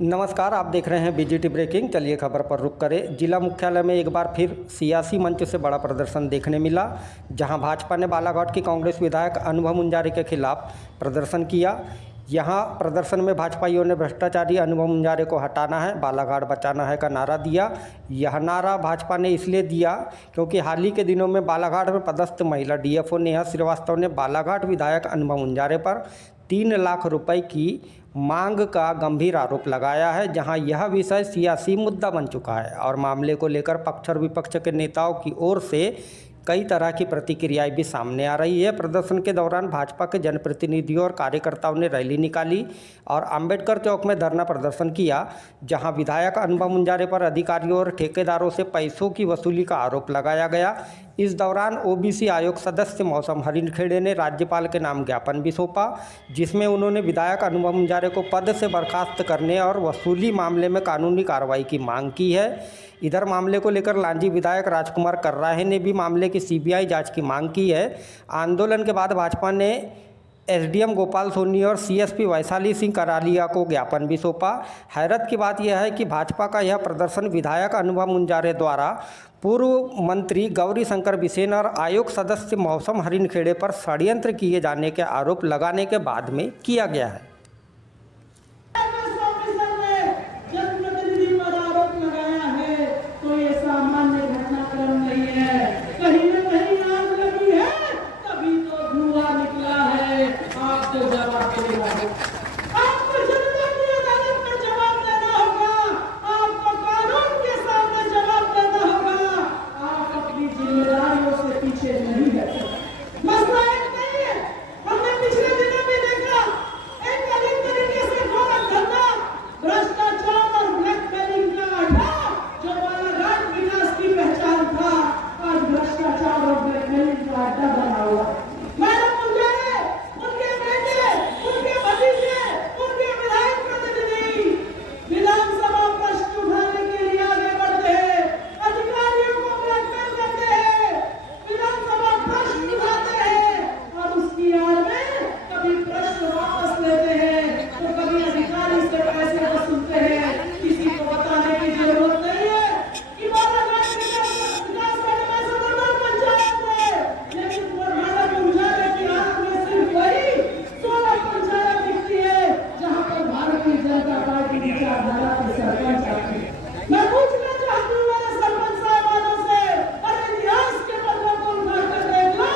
नमस्कार, आप देख रहे हैं बीजीटी ब्रेकिंग। चलिए खबर पर रुक करें। जिला मुख्यालय में एक बार फिर सियासी मंच से बड़ा प्रदर्शन देखने मिला, जहां भाजपा ने बालाघाट की कांग्रेस विधायक अनुभव मुंजारे के खिलाफ प्रदर्शन किया। यहां प्रदर्शन में भाजपाइयों ने भ्रष्टाचारी अनुभव मुंजारे को हटाना है, बालाघाट बचाना है का नारा दिया। यह नारा भाजपा ने इसलिए दिया क्योंकि हाल ही के दिनों में बालाघाट में पदस्थ महिला डीएफओ नेहा श्रीवास्तव ने बालाघाट विधायक अनुभव मुंजारे पर 3 लाख रुपए की मांग का गंभीर आरोप लगाया है, जहां यह विषय सियासी मुद्दा बन चुका है और मामले को लेकर पक्ष और विपक्ष के नेताओं की ओर से कई तरह की प्रतिक्रियाएं भी सामने आ रही है। प्रदर्शन के दौरान भाजपा के जनप्रतिनिधियों और कार्यकर्ताओं ने रैली निकाली और अंबेडकर चौक में धरना प्रदर्शन किया, जहां विधायक अनुभव मुंजारे पर अधिकारियों और ठेकेदारों से पैसों की वसूली का आरोप लगाया गया। इस दौरान ओबीसी आयोग सदस्य मौसम हरिनखेड़े ने राज्यपाल के नाम ज्ञापन भी सौंपा, जिसमें उन्होंने विधायक अनुभव मुंजारे को पद से बर्खास्त करने और वसूली मामले में कानूनी कार्रवाई की मांग की है। इधर मामले को लेकर लांजी विधायक राजकुमार कर्राहे ने भी मामले की सीबीआई जांच की मांग की है। आंदोलन के बाद भाजपा ने एसडीएम गोपाल सोनी और सीएसपी वैशाली सिंह करालिया को ज्ञापन भी सौंपा। हैरत की बात यह है कि भाजपा का यह प्रदर्शन विधायक अनुभव मुंजारे द्वारा पूर्व मंत्री गौरी शंकर बिसेन और आयोग सदस्य मौसम हरिनखेड़े पर षड्यंत्र किए जाने के आरोप लगाने के बाद में किया गया है। आपको जनता की अदालत में जवाब देना होगा, आपको कानून के सामने जवाब देना होगा। आप अपनी जिम्मेदारियों से पीछे नहीं हट सकते। मसला एक नहीं है, हमने पिछले दिनों में देखा एक अलग तरीके से गोरख धंधा, भ्रष्टाचार और ब्लैकमेलिंग का अड्डा जो बालाघाट विकास की पहचान था, आज भ्रष्टाचार और ब्लैकमेलिंग का अड्डा बना हुआ है। मैं पूछना चाहती हूँ मेरे सरपंच साहबानों से, अरे इतिहास के पन्नों को उठाकर देख लो,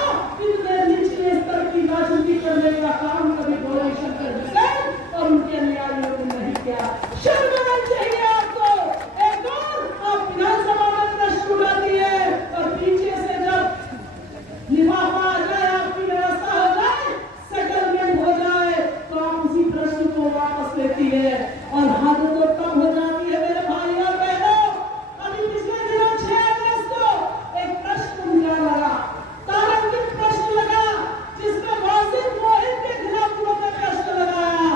इतने निचले स्तर की राजनीति करने का काम कभी गौरी शंकर बिसेन और उनके न्यायियों ने नहीं किया। शर्म आना चाहिए आपको। एक और आप विधानसभा में प्रश्न उठाती है और पीछे से जब लिफाफा आ जाए, आपकी व्यवस्था हो जाए, सेटलमेंट हो जाए, तो आप उसी प्रश्न को वापस लेती है और हाथ तो कम हो जाती है। मेरे भाई और बहनों, अभी पिछले दिनों 6 अगस्त को एक प्रश्न लगा, तारांकित प्रश्न लगा, जिसमें वासिफ मोहित के खिलाफ लोगों ने प्रश्न लगाया।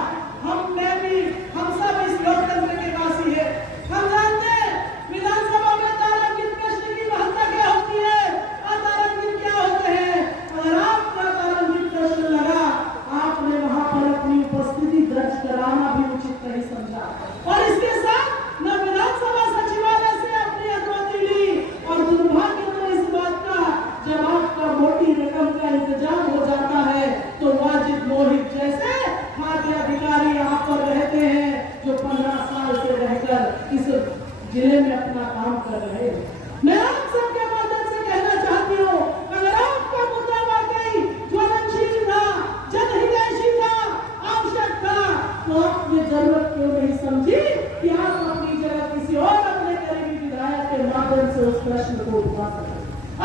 हमने भी, हम सब इस लोकतंत्र के वासी हैं, हम जानते हैं विधानसभा में तारांकित प्रश्न की महत्ता क्या होती है, अतारांकित क्या होते हैं। अगर आपका तारांकित प्रश्न लगा, आपने वहां पर अपनी उपस्थिति दर्ज कराना भी उचित नहीं समझा और इसके साथ न विधानसभा सचिवालय से अपनी अनुमति ली। और दुर्भाग्य तो इस बात का, जब आपका मोटी रकम का इंतजाम हो जाता है तो वाजिद मोहित जैसे खाद्य अधिकारी यहाँ पर रहते हैं, जो 15 साल से रहकर इस जिले में अपना काम कर रहे हैं। मैं आप सबके माध्यम से कहना चाहती हूँ, अगर आपका मुद्दा वाकई ज्वलनशील था, जनहितैषी था, आवश्यक था, तो आपने जरूरत क्यों नहीं समझी कि आप अपनी जगह किसी और अपने करीबी विधायक के माध्यम से उस प्रश्न को उठा सकें।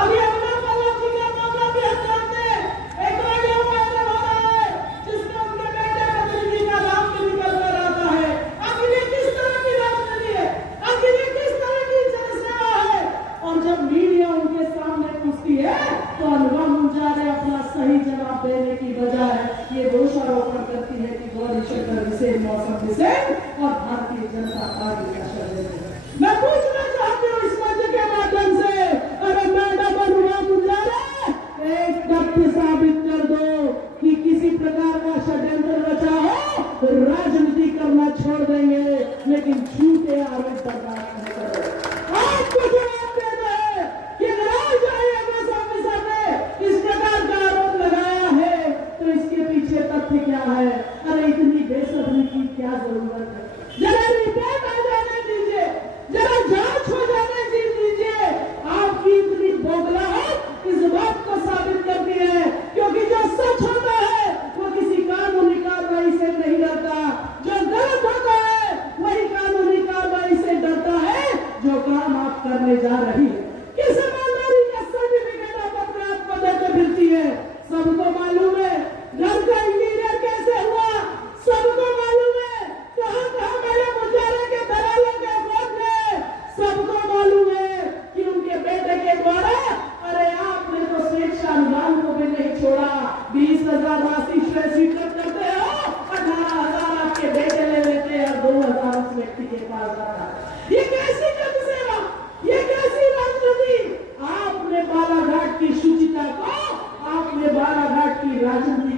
अभी अनुभव बालाजी का मामला भी हम जानते हैं। एक वीडियो वायरल हो रहा है जिसमें उनके बेटे प्रतिनिधि का नाम भी निकल कर आता है। आखिर ये किस तरह की राजनीति है, आखिर ये किस तरह की जनसेवा है। और जब मीडिया उनके सामने पूछती है तो अनुभव मुंजारे अपना सही जवाब देने की बजाय ये दोषारोपण करती है कि गौरी शंकर बिसेन, मौसम बिसेन और भारतीय जनता पार्टी का षड्यंत्र है। मैं पूछना चाहती हूँ इस मंच के माध्यम से, अरे मैडम अनुभव मुंजारे, एक तथ्य साबित कर दो कि किसी प्रकार का षड्यंत्र रचा हो, राजनीति करना छोड़ देंगे।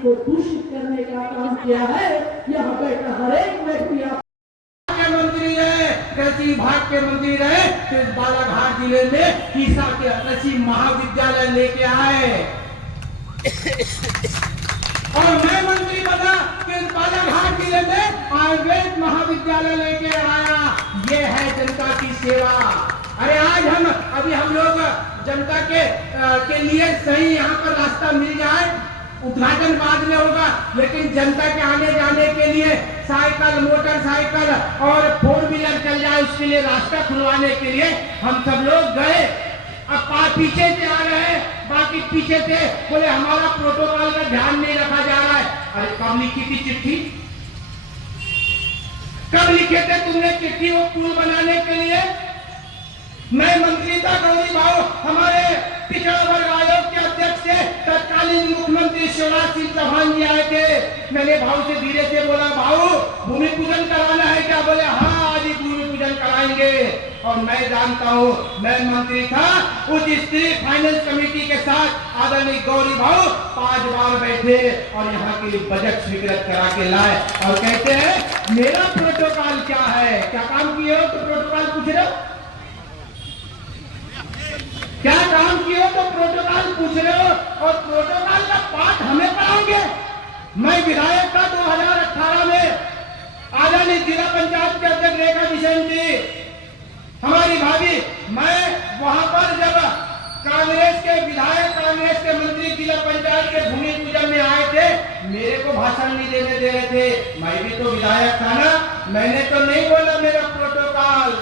को दूषित करने का काम किया है। यहाँ बैठा हर एक व्यक्ति के मंत्री रहे, कृषि विभाग के मंत्री रहे, तो इस बालाघाट जिले में ईसा के कृषि महाविद्यालय लेके आए और मैं मंत्री बना कि इस बालाघाट जिले में आयुर्वेद महाविद्यालय लेके आया। ये है जनता की सेवा। अरे आज हम लोग जनता के लिए सही यहाँ पर रास्ता मिल जाए, उद्घाटन बाद में होगा, लेकिन जनता के आने जाने के लिए साइकिल, मोटरसाइकिल और 4 व्हीलर चल जाए, उसके लिए रास्ता खुलवाने के लिए हम सब लोग गए। अब पीछे से आ रहे हैं, बाकी पीछे से बोले हमारा प्रोटोकॉल का ध्यान नहीं रखा जा रहा है। अरे कब लिखी थी चिट्ठी? कब लिखे थे तुमने चिट्ठी वो पुल बनाने के लिए? मैं मंत्री था, गौरी भाव हमारे पिछड़ा वर्ग आयोग के अध्यक्ष थे, तत्कालीन मुख्यमंत्री शिवराज सिंह चौहान जी आए थे। मैंने भाव से धीरे से बोला, भाव भूमि पूजन कराना है क्या? बोले हाँ, आज ही भूमि पूजन कराएंगे। और मैं जानता हूँ, मैं मंत्री था, उस स्त्री फाइनेंस कमेटी के साथ आदरणीय गौरी भाव 5 बार बैठे और यहाँ के लिए बजट स्वीकृत करा के लाए और कहते हैं मेरा प्रोटोकॉल क्या है? क्या काम किए हो तो प्रोटोकॉल पूछ रहे हो? क्या काम किए हो तो प्रोटोकॉल पूछ रहे हो? और प्रोटोकॉल का पाठ हमें पढ़ाओगे? मैं विधायक था 2018 में, आदरणीय जिला पंचायत के अध्यक्ष रेखा बिशन जी हमारी भाभी, मैं वहां पर जब कांग्रेस के विधायक, कांग्रेस के मंत्री जिला पंचायत के भूमि पूजन में आए थे, मेरे को भाषण नहीं देने दे रहे थे। मैं भी तो विधायक था ना, मैंने तो नहीं बोला मेरा प्रोटोकॉल,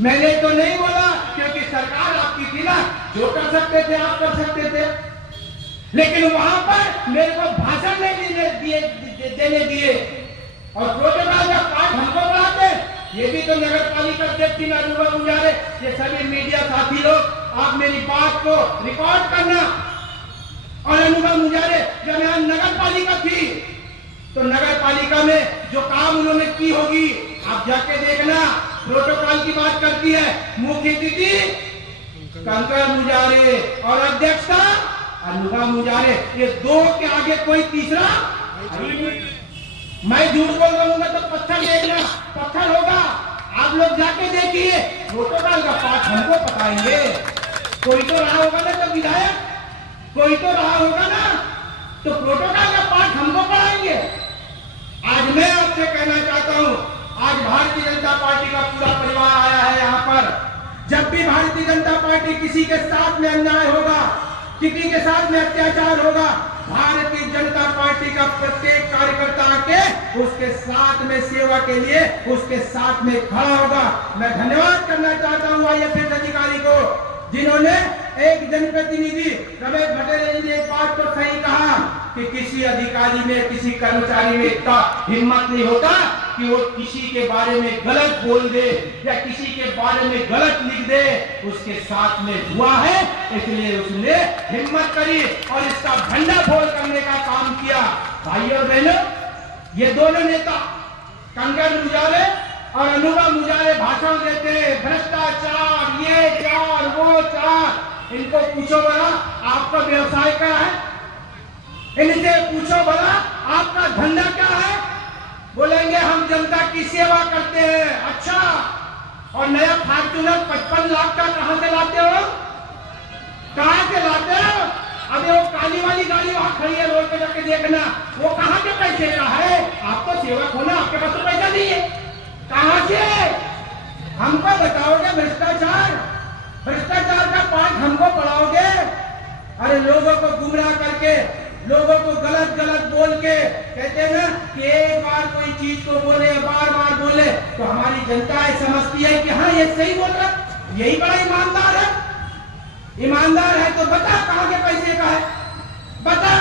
मैंने तो नहीं बोला, क्योंकि सरकार आपकी थी ना, जो कर सकते थे आप कर सकते थे। लेकिन वहां पर मेरे को भाषण नहीं देने दिए और प्रोटोकॉल का पाठ हमको पढ़ाते। ये भी तो नगर पालिका अध्यक्ष थी अनुभव मुंजारे। ये सभी मीडिया साथी लोग, आप मेरी बात को रिकॉर्ड करना। और अनुभव मुंजारे जब यहाँ नगर पालिका थी तो नगर पालिका में जो काम उन्होंने की होगी आप जाके देखना। प्रोटोकॉल की बात करती है मुख्य अतिथि कंकर मुजारे और अध्यक्षता अनुभव मुजारे, ये 2 के आगे कोई तीसरा। मैं झूठ बोल रहूंगा तो पत्थर देखना, पत्थर होगा। आप लोग जाके देखिए, प्रोटोकॉल का पाठ हमको बताएंगे। कोई तो रहा होगा ना तो विधायक, कोई तो रहा होगा ना, तो प्रोटोकॉल का पाठ हमको पढ़ाएंगे। आज मैं आपसे कहना चाहता हूं, आज भारतीय जनता पार्टी का पूरा परिवार आया है यहाँ पर। जब भी भारतीय जनता पार्टी किसी के साथ में अन्याय होगा, किसी के साथ में अत्याचार होगा, भारतीय जनता पार्टी का प्रत्येक कार्यकर्ता आके उसके साथ में सेवा के लिए उसके साथ में खड़ा होगा। मैं धन्यवाद करना चाहता हूँ आईएफएस अधिकारी को, जिन्होंने एक जनप्रतिनिधि रमेश भट्टाचार्य ने एक बात तो सही कहा कि किसी अधिकारी में, किसी कर्मचारी में इतना हिम्मत नहीं होता कि वो किसी के बारे में गलत बोल दे या किसी के बारे में गलत लिख दे। उसके साथ में हुआ है, इसलिए उसने हिम्मत करी और इसका भंडाफोड़ करने का काम किया। भाई और बहनों, ये दोनों नेता कंकर मुजारे और अनुभव मुजारे भाषण देते, भ्रष्टाचार, ये चार वो चार। इनको पूछो भला आपका व्यवसाय क्या है? इनसे पूछो भला आपका धंधा क्या है? बोलेंगे हम जनता की सेवा करते हैं। अच्छा, और नया फॉर्च्यूनर 55 लाख का कहां से लाते हो? कहां से लाते हो? अबे वो काली वाली गाड़ी वहां खड़ी है, रोड पे जाके देखना, वो कहां के पैसे का है? आप तो सेवक हो ना, आपके पास तो पैसा नहीं है, कहां से? हमको बताओगे भ्रष्टाचार, भ्रष्टाचार का पाठ हमको पढ़ाओगे? अरे लोगों को गुमराह करके, लोगों को गलत गलत बोल के, कहते हैं ना कि एक बार कोई चीज को बोले, बार बार बोले तो हमारी जनता समझती है कि हाँ ये सही बोल रहा, यही बड़ा ईमानदार है। ईमानदार है तो बता कहाँ के पैसे का है, बता।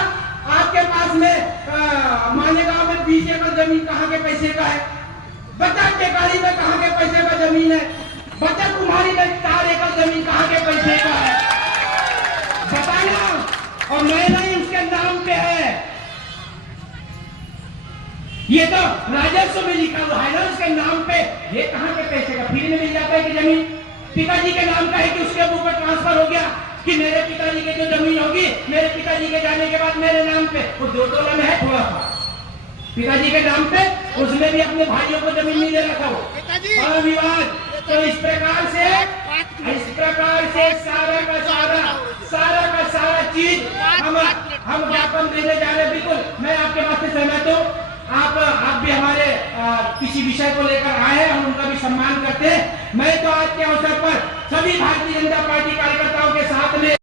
आपके पास में मानेगांव में 20 एकड़ जमीन कहाँ के पैसे का है? बता। टेकारी में कहाँ के पैसे का जमीन है? बता। कुम्हारी में 4 एकड़ जमीन कहाँ के पैसे का है? बताना। और मैं नहीं, उसके नाम पे है, ये तो राजस्व में लिखा हुआ है ना उसके नाम पे। ये कहाँ के पैसे का? फ्री में मिल जाता है कि जमीन पिताजी के नाम का है कि उसके ऊपर ट्रांसफर हो गया? कि मेरे पिताजी की जो जमीन होगी, मेरे पिताजी के जाने के बाद मेरे नाम पे, वो 2 तोला में है थोड़ा सा पिताजी के नाम पे, उसने भी अपने भाइयों को जमीन नहीं दे रखा हो, बड़ा विवाद। तो इस प्रकार से सारा का सारा चीज हम ज्ञापन देने जा रहे हैं। बिल्कुल मैं आपके बात से सहमत हूँ। आप भी हमारे किसी विषय को लेकर आए हैं, हम उनका भी सम्मान करते हैं। मैं तो आज के अवसर पर सभी भारतीय जनता पार्टी कार्यकर्ताओं के साथ में